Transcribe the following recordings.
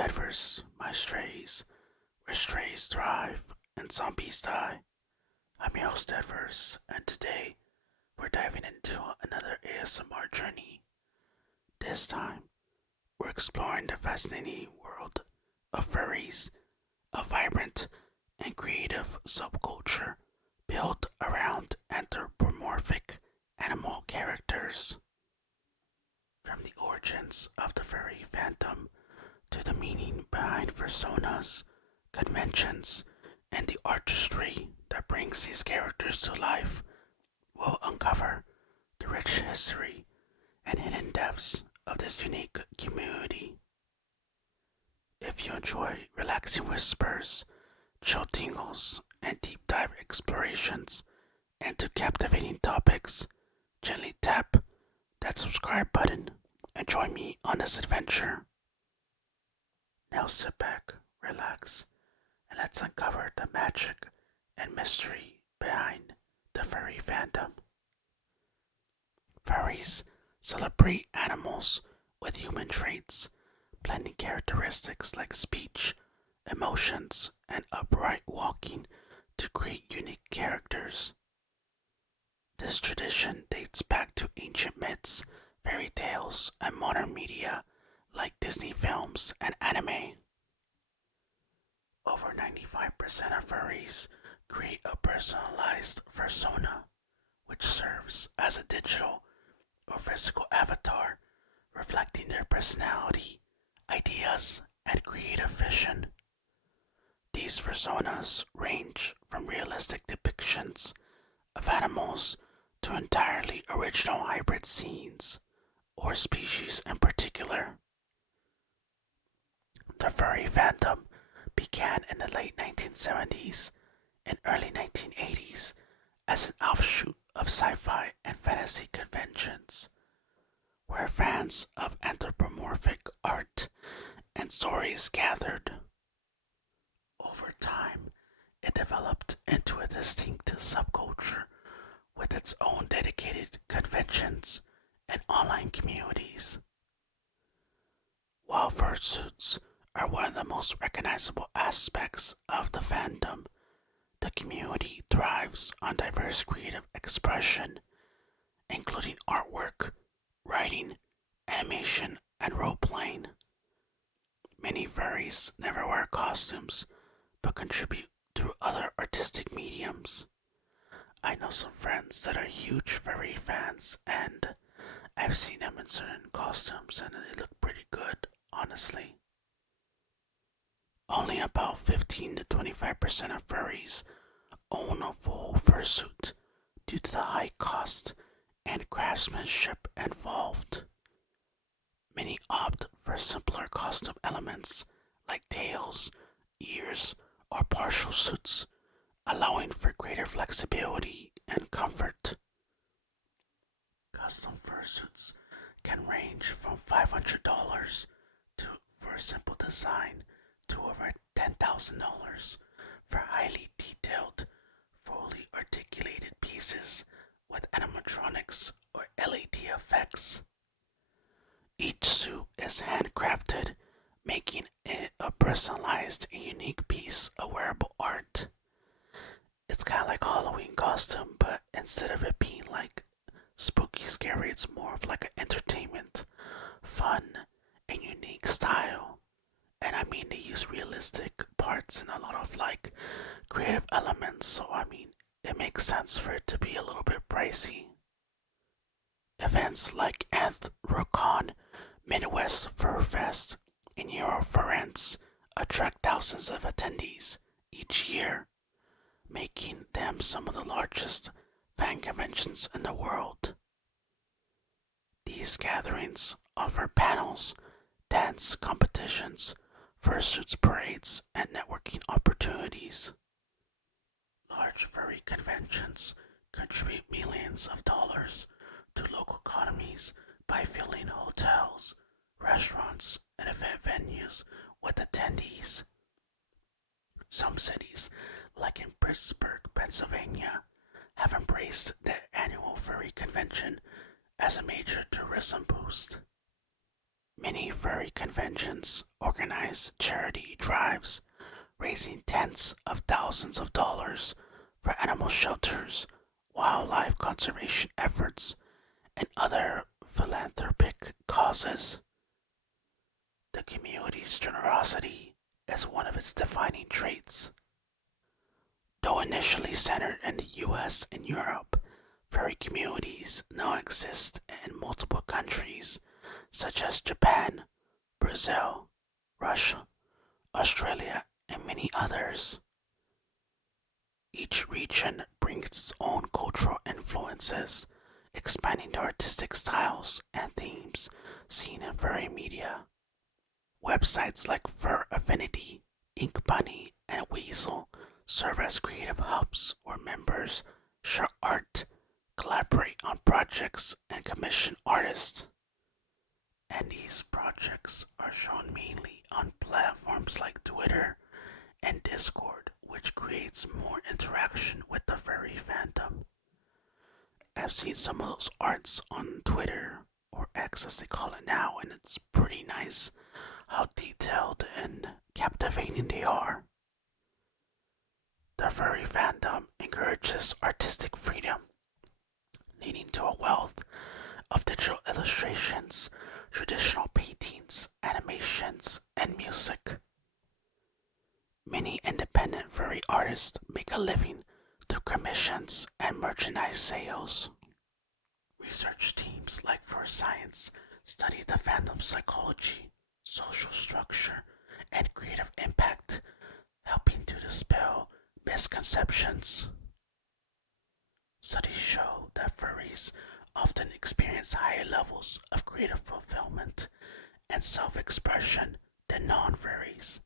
DeadVerse, my strays, where strays thrive and zombies die. I'm your host DeadVerse, and today we're diving into another ASMR journey. This time, we're exploring the fascinating world of furries, a vibrant and creative subculture built around anthropomorphic animal characters. From the origins of the furry fandom to the meaning behind personas, conventions, and the artistry that brings these characters to life, we'll uncover the rich history and hidden depths of this unique community. If you enjoy relaxing whispers, chill tingles, and deep dive explorations into captivating topics, gently tap that subscribe button and join me on this adventure. Now sit back, relax, and let's uncover the magic and mystery behind the furry fandom. Furries celebrate animals with human traits, blending characteristics like speech, emotions, and upright walking to create unique characters. This tradition dates back to ancient myths, fairy tales, and modern media like Disney films and anime. Over 95% of furries create a personalized persona, which serves as a digital or physical avatar reflecting their personality, ideas, and creative vision. These personas range from realistic depictions of animals to entirely original hybrid scenes or species in particular. The furry fandom began in the late 1970s and early 1980s as an offshoot of sci-fi and fantasy conventions, where fans of anthropomorphic art and stories gathered. Over time, it developed into a distinct subculture with its own dedicated conventions and online communities. While fursuits are one of the most recognizable aspects of the fandom, the community thrives on diverse creative expression, including artwork, writing, animation, and role-playing. Many furries never wear costumes, but contribute through other artistic mediums. I know some friends that are huge furry fans, and I've seen them in certain costumes and they look pretty good, honestly. Only about 15 to 25% of furries own a full fursuit due to the high cost and craftsmanship involved. Many opt for simpler costume elements like tails, ears, or partial suits, allowing for greater flexibility and comfort. Custom fursuits can range from $500 for a simple design to over $10,000 for highly detailed, fully articulated pieces with animatronics or LED effects. Each suit is handcrafted, making it a personalized and unique piece of wearable art. It's kind of like a Halloween costume, but instead of it being like spooky scary, it's more of like an entertainment, fun, and unique style. And I mean, they use realistic parts and a lot of like creative elements, so I mean, it makes sense for it to be a little bit pricey. Events like AnthroCon, Midwest Fur Fest, and Eurofurence attract thousands of attendees each year, making them some of the largest fan conventions in the world. These gatherings offer panels, dance competitions, fursuits parades, and networking opportunities. Large furry conventions contribute millions of dollars to local economies by filling hotels, restaurants, and event venues with attendees. Some cities, like in Pittsburgh, Pennsylvania, have embraced the annual furry convention as a major tourism boost. Many furry conventions organize charity drives, raising tens of thousands of dollars for animal shelters, wildlife conservation efforts, and other philanthropic causes. The community's generosity is one of its defining traits. Though initially centered in the US and Europe, furry communities now exist in multiple countries such as Japan, Brazil, Russia, Australia, and many others. Each region brings its own cultural influences, expanding the artistic styles and themes seen in furry media. Websites like Fur Affinity, Ink Bunny, and Weasel serve as creative hubs where members share art, collaborate on projects, and commission artists. And these projects are shown mainly on platforms like Twitter and Discord, which creates more interaction with the furry fandom. I've seen some of those arts on Twitter, or X as they call it now, and it's pretty nice how detailed and captivating they are. The furry fandom encourages artistic freedom, leading to a wealth of digital illustrations, traditional paintings, animations, and music. Many independent furry artists make a living through commissions and merchandise sales. Research teams like Fur Science study the fandom's psychology, social structure, and creative impact, helping to dispel misconceptions. Studies show that furries often experience higher levels of creative fulfillment and self-expression than non-furries.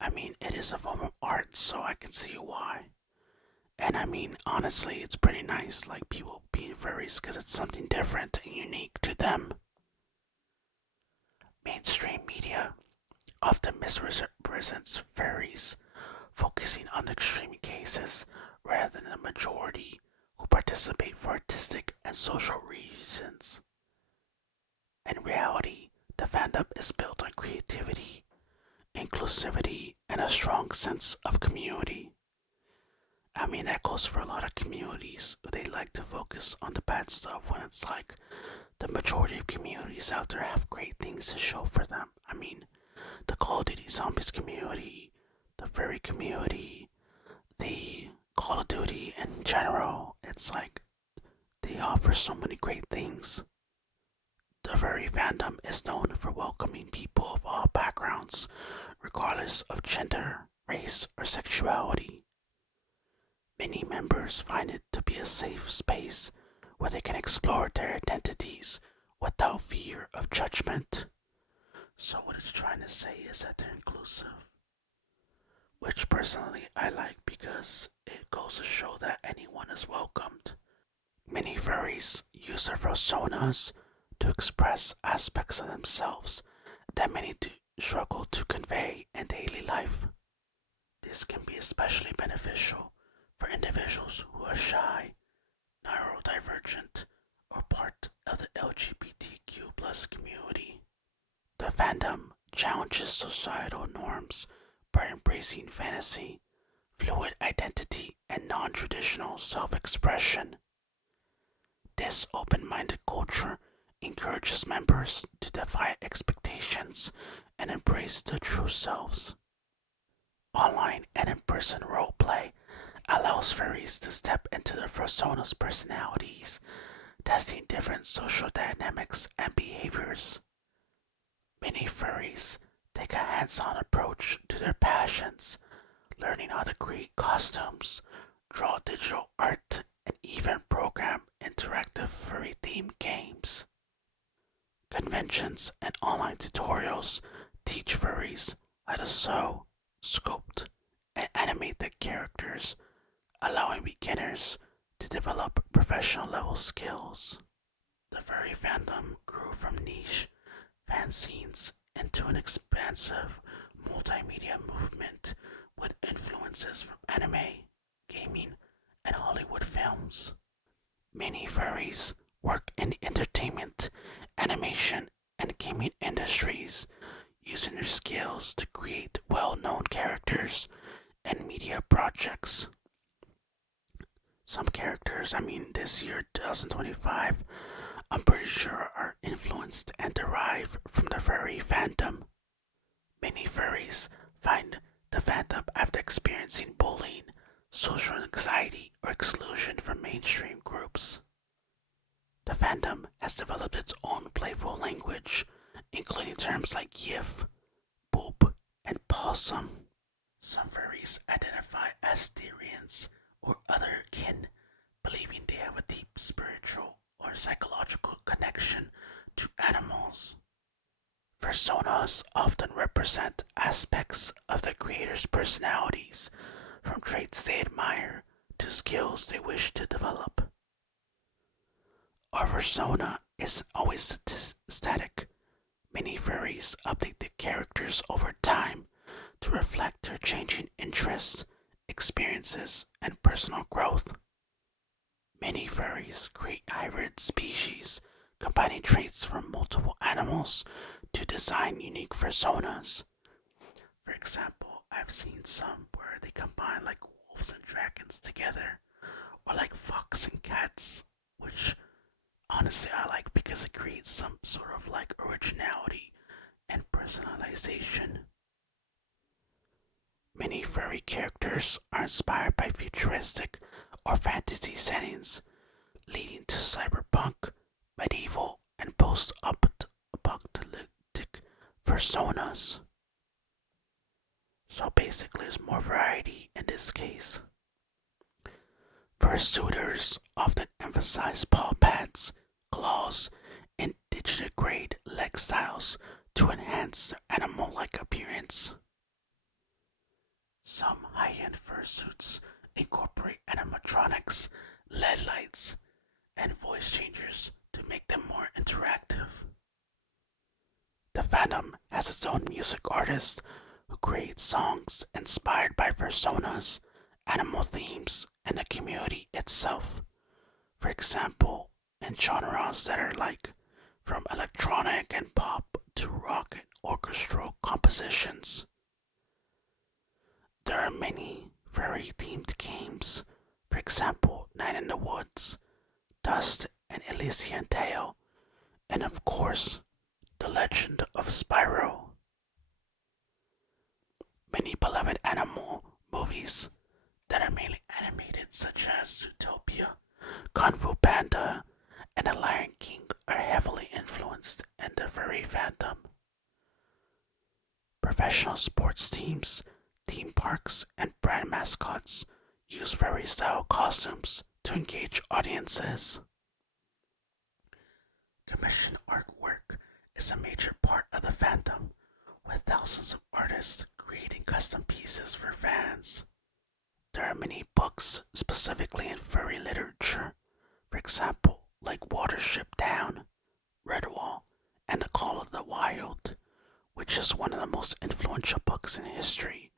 I mean, it is a form of art, so I can see why. And I mean, honestly, it's pretty nice, like people being furries, because it's something different and unique to them. Mainstream media often misrepresents furries, focusing on extreme cases rather than the majority who participate for artistic and social reasons. In reality, the fandom is built on creativity, inclusivity, and a strong sense of community. I mean, that goes for a lot of communities. They like to focus on the bad stuff when it's like the majority of communities out there have great things to show for them. I mean, the Call of Duty Zombies community, the furry community, the Call of Duty in general. It's like they offer so many great things. The furry fandom is known for welcoming people of all backgrounds, regardless of gender, race, or sexuality. Many members find it to be a safe space where they can explore their identities without fear of judgment. So what it's trying to say is that they're inclusive, which personally I like because it goes to show that anyone is welcomed. Many furries use their personas to express aspects of themselves that many do struggle to convey in daily life. This can be especially beneficial for individuals who are shy, neurodivergent, or part of the LGBTQ community. The fandom challenges societal norms by embracing fantasy, fluid identity, and non-traditional self-expression. This open-minded culture encourages members to defy expectations and embrace their true selves. Online and in-person roleplay allows furries to step into their personas' personalities, testing different social dynamics and behaviors. Many furries take a hands-on approach to their passions, learning how to create costumes, draw digital art, and even program interactive furry-themed games. Conventions and online tutorials teach furries how to sew, sculpt, and animate their characters, allowing beginners to develop professional level skills. The furry fandom grew from niche fanzines into an expansive multimedia movement with influences from anime, gaming, and Hollywood films. Many furries work in the entertainment, animation, and gaming industries, using their skills to create well-known characters and media projects. Some characters, this year, 2025, I'm pretty sure are influenced and derived from the furry fandom. Many furries find the fandom after experiencing bullying, social anxiety, or exclusion from mainstream groups. The fandom has developed its own playful language, including terms like yiff, boop, and possum. Some furries identify as Therians or other kin, believing they have a deep spiritual or psychological connection to animals. Personas often represent aspects of the creator's personalities, from traits they admire to skills they wish to develop. Our persona isn't always static. Many furries update the characters over time to reflect their changing interests, experiences, and personal growth. Many furries create hybrid species, combining traits from multiple animals to design unique personas. For example, I've seen some where they combine like wolves and dragons together, or like fox and cats, which honestly I like because it creates some sort of like originality and personalization. Many furry characters are inspired by futuristic or fantasy settings, leading to cyberpunk, medieval, and post-apocalyptic personas. So basically, there's more variety in this case. Fursuiters often emphasize paw pads, claws, and digitigrade leg styles to enhance their animal-like appearance. Some high-end fursuits incorporate animatronics, LED lights, and voice changers to make them more interactive. The fandom has its own music artist who creates songs inspired by personas, animal themes, and the community itself. For example, in genres that are like from electronic and pop to rock and orchestral compositions. There are many furry themed games, for example, Night in the Woods, Dust and Elysian Tale, and of course, The Legend of Spyro. Many beloved animal movies that are mainly animated, such as Zootopia, Kung Fu Panda, and The Lion King, are heavily influenced in the furry fandom. Professional sports teams, theme parks, and brand mascots use furry style costumes to engage audiences. Commissioned artwork is a major part of the fandom, with thousands of artists creating custom pieces for fans. There are many books specifically in furry literature, for example, like Watership Down, Redwall, and The Call of the Wild, which is one of the most influential books in history.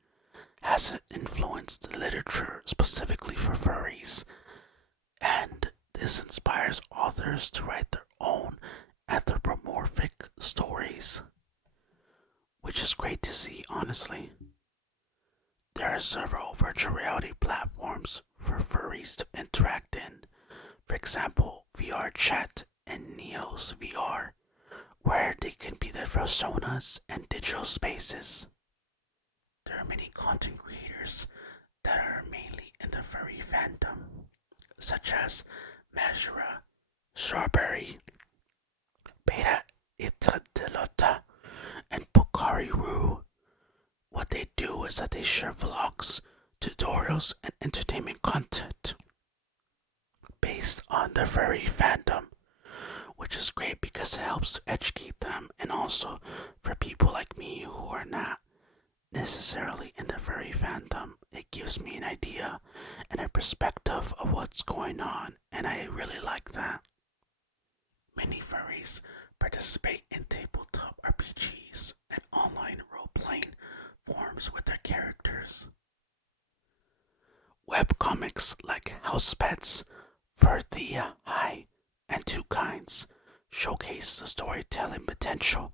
Has it influenced the literature specifically for furries, and this inspires authors to write their own anthropomorphic stories, which is great to see, honestly. There are several virtual reality platforms for furries to interact in, for example, VR Chat and Neo's VR, where they can be their personas and digital spaces. There are many content creators that are mainly in the furry fandom, such as Majura, Strawberry, Beta Itadelota, and Pokari Roo. What they do is that they share vlogs, tutorials, and entertainment content based on the furry fandom, which is great because it helps to educate them, and also for people like me who are not necessarily in the furry fandom, it gives me an idea and a perspective of what's going on, and I really like that. Many furries participate in tabletop RPGs and online role-playing forums with their characters. Webcomics like House Pets, Furthia High, and Two Kinds showcase the storytelling potential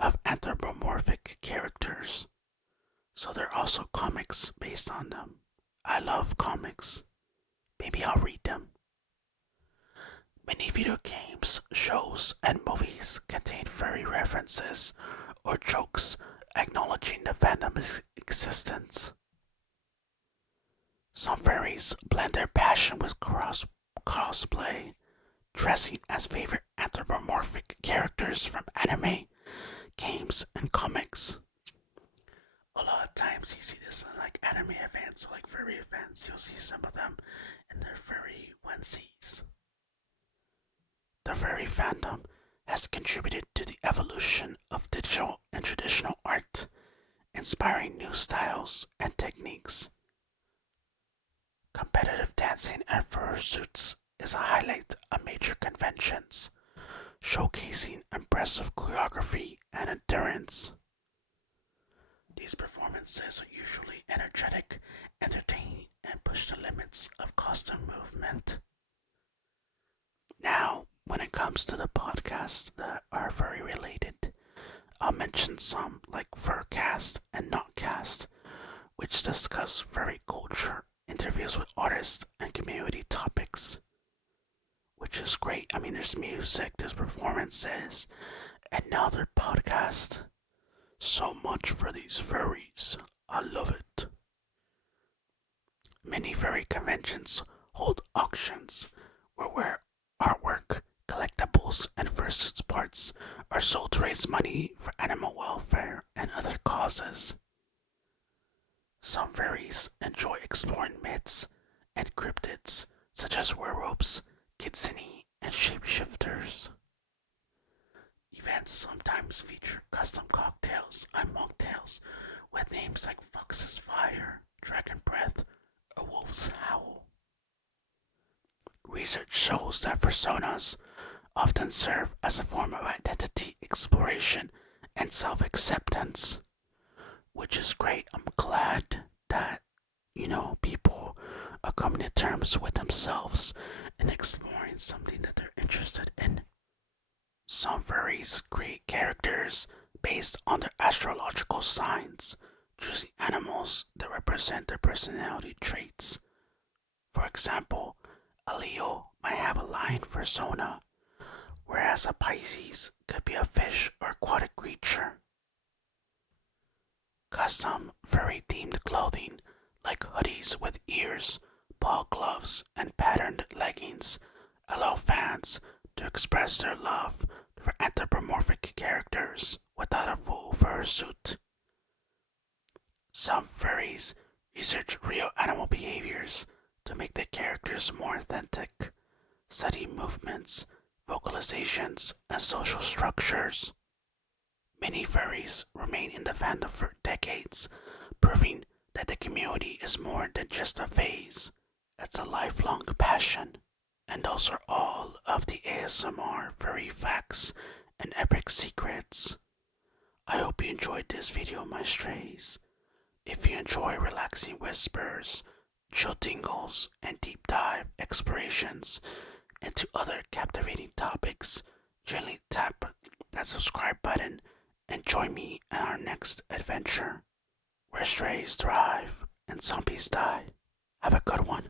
of anthropomorphic characters. So there are also comics based on them. I love comics. Maybe I'll read them. Many video games, shows, and movies contain furry references or jokes acknowledging the fandom's existence. Some furries blend their passion with cosplay, dressing as favorite anthropomorphic characters from anime, games, and comics. A lot of times you see this in like anime events or like furry events. You'll see some of them in their furry onesies. The furry fandom has contributed to the evolution of digital and traditional art, inspiring new styles and techniques. Competitive dancing and fursuits is a highlight of major conventions, showcasing impressive choreography and endurance. These performances are usually energetic, entertaining, and push the limits of costume movement. Now, when it comes to the podcasts that are furry related, I'll mention some like Furcast and Notcast, which discuss furry culture, interviews with artists, and community topics, which is great. I mean, there's music, there's performances, and now their podcast. So much for these furries. I love it. Many furry conventions hold auctions where artwork, collectibles, and fursuits parts are sold to raise money for animal welfare and other causes. Some furries enjoy exploring myths and cryptids such as werewolves, kitsune, and shapeshifters. Events sometimes feature custom cocktails and mocktails with names like Fox's Fire, Dragon Breath, or Wolf's Howl. Research shows that personas often serve as a form of identity exploration and self-acceptance, which is great. I'm glad that, people are coming to terms with themselves and exploring something that they're interested in. Some furries create characters based on their astrological signs, choosing animals that represent their personality traits. For example, a Leo might have a lion persona, whereas a Pisces could be a fish or aquatic creature. Custom furry-themed clothing like hoodies with ears, paw gloves, and patterned leggings allow fans to express their love for anthropomorphic characters without a full fursuit. Some furries research real animal behaviors to make the characters more authentic, study movements, vocalizations, and social structures. Many furries remain in the fandom for decades, proving that the community is more than just a phase. It's a lifelong passion. And those are all of the ASMR furry facts and epic secrets. I hope you enjoyed this video, my strays. If you enjoy relaxing whispers, chill tingles, and deep dive explorations into other captivating topics, gently tap that subscribe button and join me in our next adventure, where strays thrive and zombies die. Have a good one.